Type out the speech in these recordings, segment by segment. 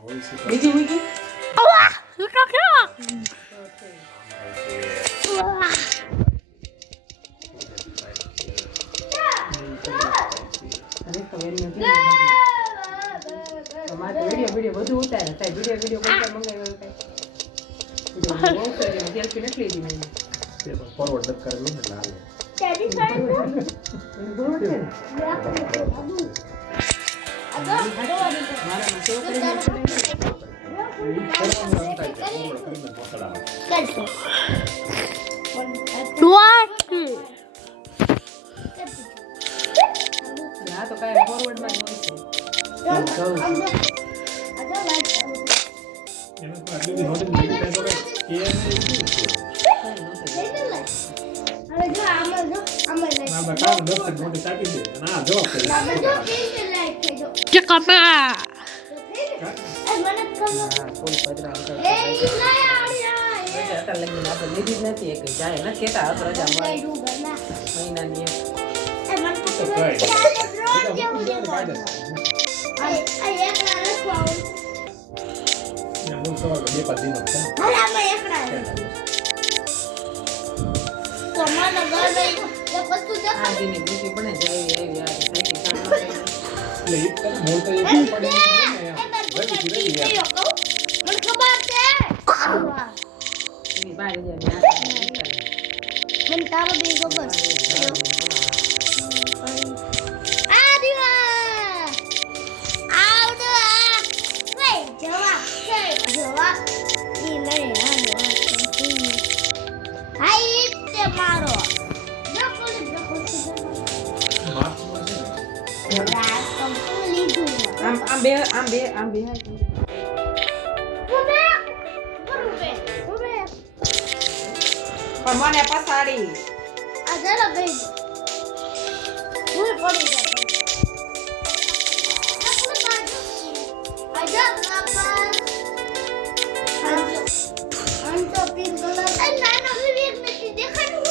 બીજી મીઠી વિડીયો બધું ઉતારે થાય વિડીયો કરતા મંગાવ્યો સેલ્ફી નથી લીધી મેં ફોરવર્ડ દક કરેલું ને એટલે હાલે મારામાં સેવ કરી હા તો કાંઈ ફોરવર્ડમાં જ હોય મને પસાડી આ જરા ગઈ ભૂલ પડી જાય અંતો પિંક કલર નાના વિવેક નથી દેખાતું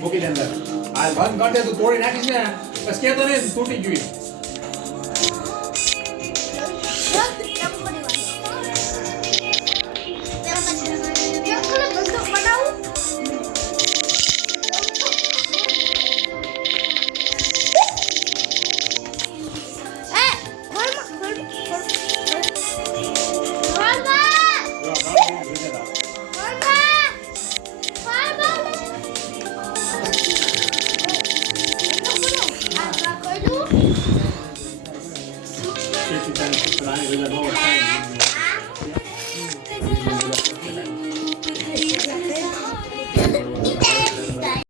મૂકી દે અંદર આ બંધ કરી દે તો તોડી નાખીશ ને બસ કે તો ને તૂટી ગયું રજા ન હોય.